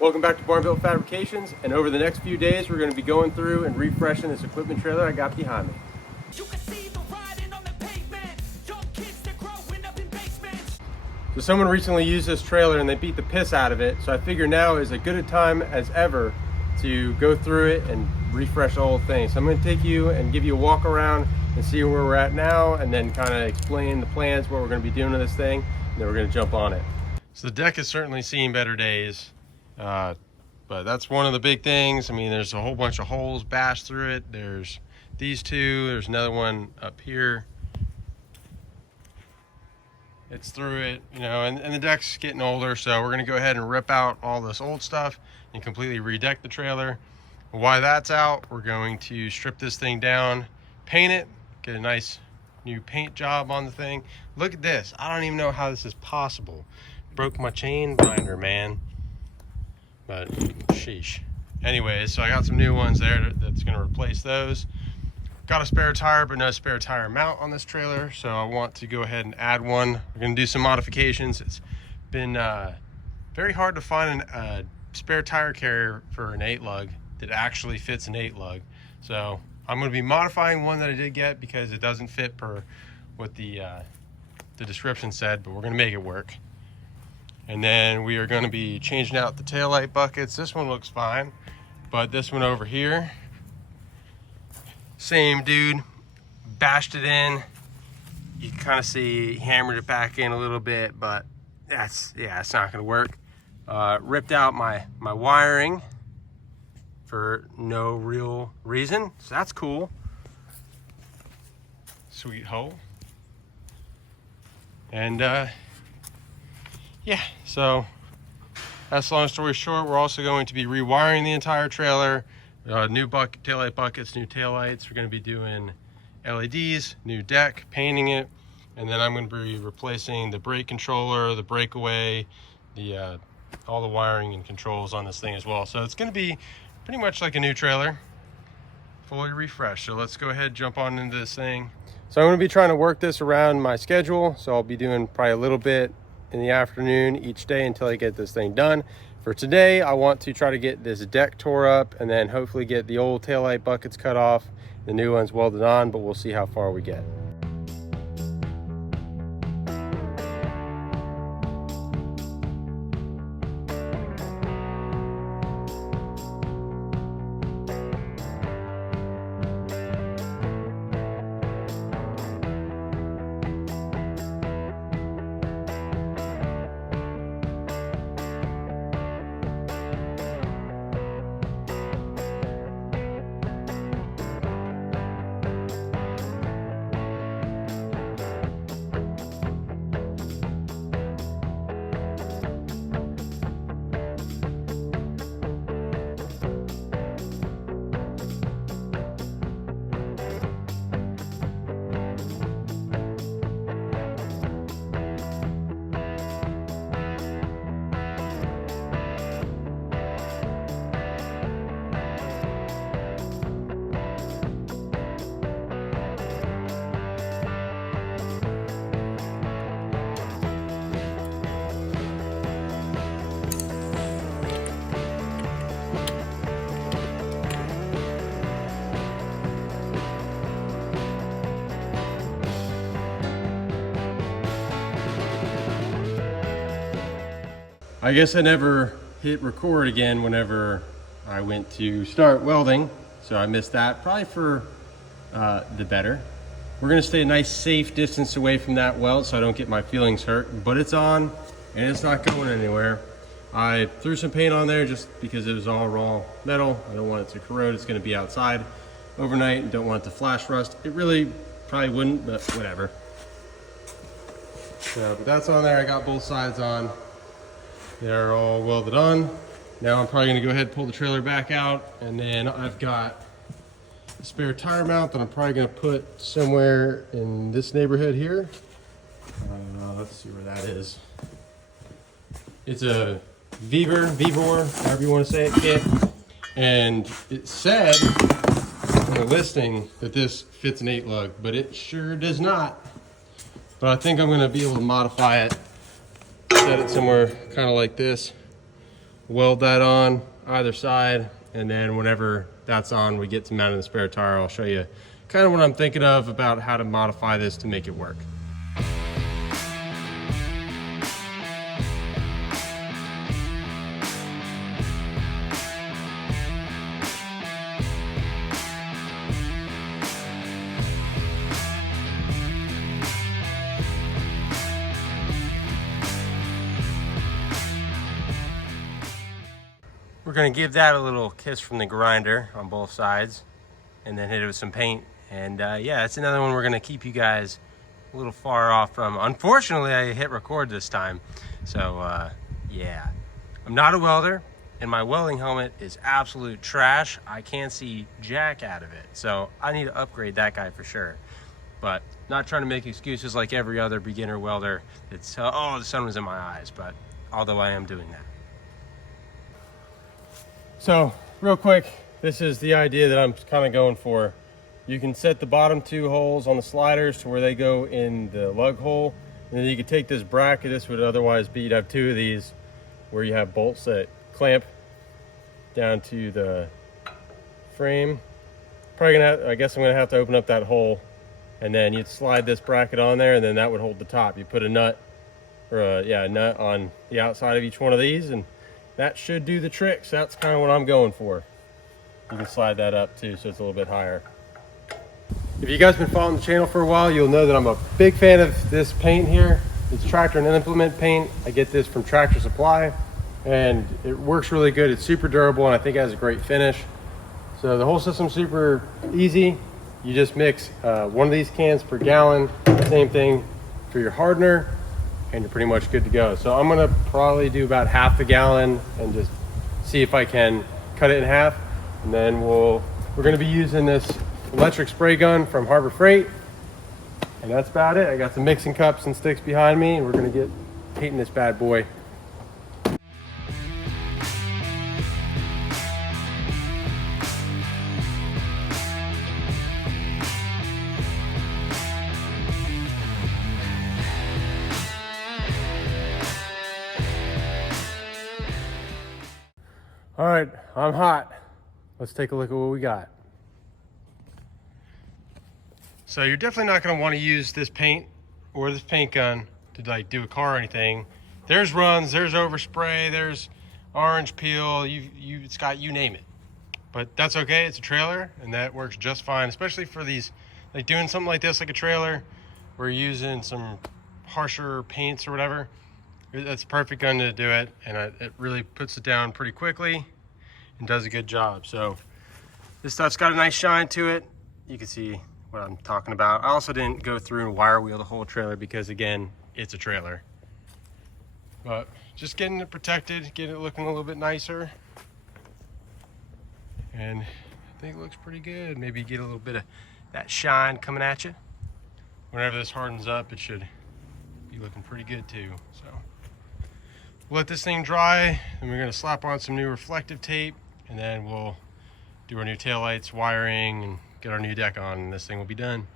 Welcome back to Built Fabrications, and over the next few days we're going to be going through and refreshing this equipment trailer I got behind me. You can see the riding on the pavement. Young kids, they're growing up in basements. So someone recently used this trailer and they beat the piss out of it, so I figure now is as good a time as ever to go through it and refresh the whole thing. So I'm going to take you and give you a walk around and see where we're at now, and then kind of explain the plans, what we're going to be doing to this thing, and then we're going to jump on it. So the deck has certainly seen better days. But that's one of the big things. I mean, there's a whole bunch of holes bashed through it. There's these two, there's another one up here. It's through it, you know, and the deck's getting older, so we're gonna go ahead and rip out all this old stuff and completely redeck the trailer. While that's out, we're going to strip this thing down, paint it, get a nice new paint job on the thing. Look at this. I don't even know how this is possible. Broke my chain binder, man. But sheesh. Anyways, so I got some new ones there that's going to replace those. Got a spare tire, but no spare tire mount on this trailer, so I want to go ahead and add one. We're going to do some modifications. It's been very hard to find a spare tire carrier for an 8-lug that actually fits an 8-lug. So I'm going to be modifying one that I did get because it doesn't fit per what the description said, but we're going to make it work. And then we are going to be changing out the taillight buckets. This one looks fine, but this one over here, same dude, bashed it in. You can kind of see he hammered it back in a little bit, but it's not going to work. Ripped out my wiring for no real reason, so that's cool. Sweet hole. And yeah, so that's long story short. We're also going to be rewiring the entire trailer, new taillight buckets, new taillights. We're going to be doing LEDs, new deck, painting it, and then I'm going to be replacing the brake controller, the breakaway, all the wiring and controls on this thing as well. So it's going to be pretty much like a new trailer, fully refreshed. So let's go ahead, jump on into this thing. So I'm going to be trying to work this around my schedule. So I'll be doing probably a little bit in the afternoon each day until I get this thing done. For today, I want to try to get this deck tore up and then hopefully get the old taillight buckets cut off, the new ones welded on, but we'll see how far we get. I guess I never hit record again whenever I went to start welding, so I missed that, probably for the better. We're gonna stay a nice safe distance away from that weld so I don't get my feelings hurt, but it's on and it's not going anywhere. I threw some paint on there just because it was all raw metal. I don't want it to corrode. It's gonna be outside overnight and don't want it to flash rust. It really probably wouldn't, but whatever. So, but that's on there. I got both sides on. They're all welded on. Now I'm probably gonna go ahead and pull the trailer back out, and then I've got a spare tire mount that I'm probably gonna put somewhere in this neighborhood here. Let's see where that is. It's a Vevor, however you want to say it, kit. And it said in the listing that this fits an 8-lug, but it sure does not. But I think I'm going to be able to modify it, set it somewhere kind of like this, weld that on either side, and then whenever that's on, we get to mount in the spare tire. I'll show you kind of what I'm thinking of about how to modify this to make it work. We're gonna give that a little kiss from the grinder on both sides and then hit it with some paint. And yeah, it's another one we're gonna keep you guys a little far off from. Unfortunately, I hit record this time. So yeah, I'm not a welder and my welding helmet is absolute trash. I can't see jack out of it. So I need to upgrade that guy for sure. But not trying to make excuses like every other beginner welder. It's, oh, the sun was in my eyes, but although I am doing that. So real quick, this is the idea that I'm kind of going for. You can set the bottom 2 holes on the sliders to where they go in the lug hole. And then you could take this bracket, this would otherwise be, you'd have 2 of these where you have bolts that clamp down to the frame. Probably gonna have, I guess I'm gonna have to open up that hole, and then you'd slide this bracket on there, and then that would hold the top. You put a nut, or a nut on the outside of each one of these, and that should do the trick. So that's kind of what I'm going for. You can slide that up too, so it's a little bit higher. If you guys have been following the channel for a while, you'll know that I'm a big fan of this paint here. It's tractor and implement paint. I get this from Tractor Supply, and it works really good. It's super durable, and I think it has a great finish. So the whole system's super easy. You just mix 1 of these cans per gallon. Same thing for your hardener, and you're pretty much good to go. So I'm gonna probably do about half the gallon and just see if I can cut it in half. And then we're gonna be using this electric spray gun from Harbor Freight. And that's about it. I got some mixing cups and sticks behind me, and we're gonna get painting this bad boy. All right, I'm hot. Let's take a look at what we got. So you're definitely not gonna wanna use this paint or this paint gun to like do a car or anything. There's runs, there's overspray, there's orange peel, it's got you name it. But that's okay, it's a trailer, and that works just fine, especially for these, like doing something like this, like a trailer, where you're using some harsher paints or whatever. That's a perfect gun to do it, and it really puts it down pretty quickly and does a good job. So this stuff's got a nice shine to it. You can see what I'm talking about. I also didn't go through and wire wheel the whole trailer because, again, it's a trailer. But just getting it protected, getting it looking a little bit nicer. And I think it looks pretty good. Maybe get a little bit of that shine coming at you. Whenever this hardens up, it should be looking pretty good too. So we'll let this thing dry, and we're gonna slap on some new reflective tape, and then we'll do our new taillights, wiring, and get our new deck on, and this thing will be done.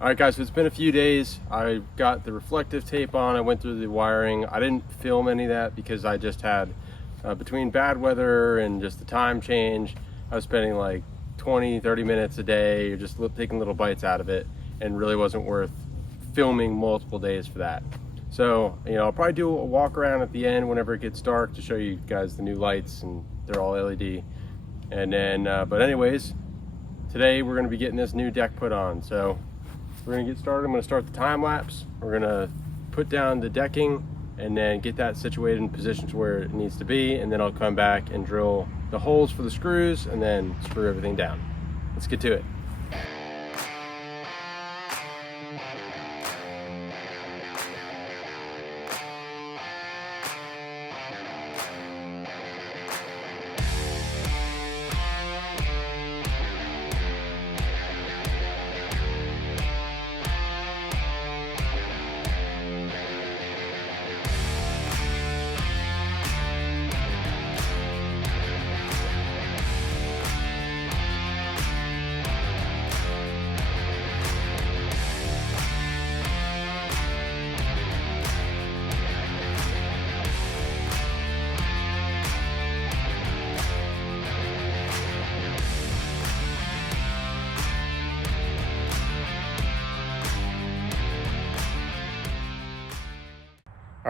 All right guys, so it's been a few days. I got the reflective tape on, I went through the wiring. I didn't film any of that because I just had, between bad weather and just the time change, I was spending like 20-30 minutes a day just taking little bites out of it, and really wasn't worth filming multiple days for that. So, you know, I'll probably do a walk around at the end whenever it gets dark to show you guys the new lights, and they're all LED. And then, but anyways, today we're gonna be getting this new deck put on. So we're gonna get started. I'm gonna start the time lapse. We're gonna put down the decking and then get that situated in positions where it needs to be. And then I'll come back and drill the holes for the screws and then screw everything down. Let's get to it.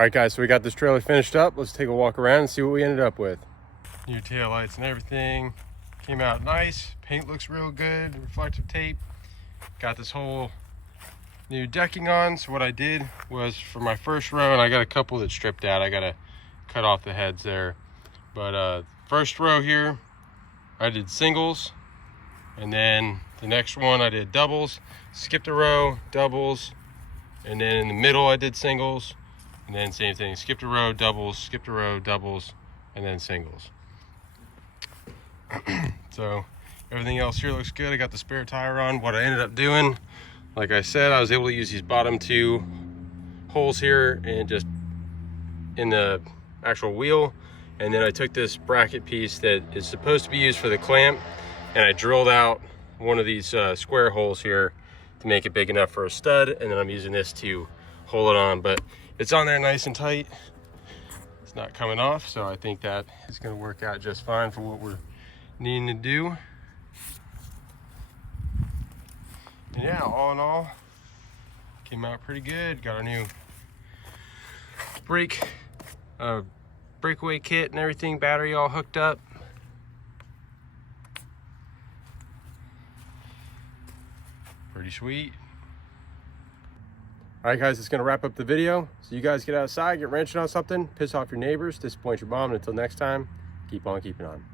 All right, guys, so we got this trailer finished up. Let's take a walk around and see what we ended up with. New tail lights and everything. Came out nice. Paint looks real good. Reflective tape. Got this whole new decking on. So what I did was for my first row, and I got a couple that stripped out. I got to cut off the heads there. But first row here, I did singles. And then the next one I did doubles. Skipped a row, doubles. And then in the middle I did singles. And then same thing. Skipped a row, doubles. Skipped a row, doubles. And then singles. So everything else here looks good. I got the spare tire on. What I ended up doing, like I said, I was able to use these bottom two holes here and just in the actual wheel. And then I took this bracket piece that is supposed to be used for the clamp, and I drilled out one of these square holes here to make it big enough for a stud. And then I'm using this to hold it on, but it's on there nice and tight. It's not coming off, so I think that is going to work out just fine for what we're needing to do. And yeah, all in all, came out pretty good. Got our new breakaway kit and everything, battery all hooked up. Pretty sweet. All right, guys, it's gonna wrap up the video. So you guys get outside, get wrenching on something, piss off your neighbors, disappoint your mom, and until next time, keep on keeping on.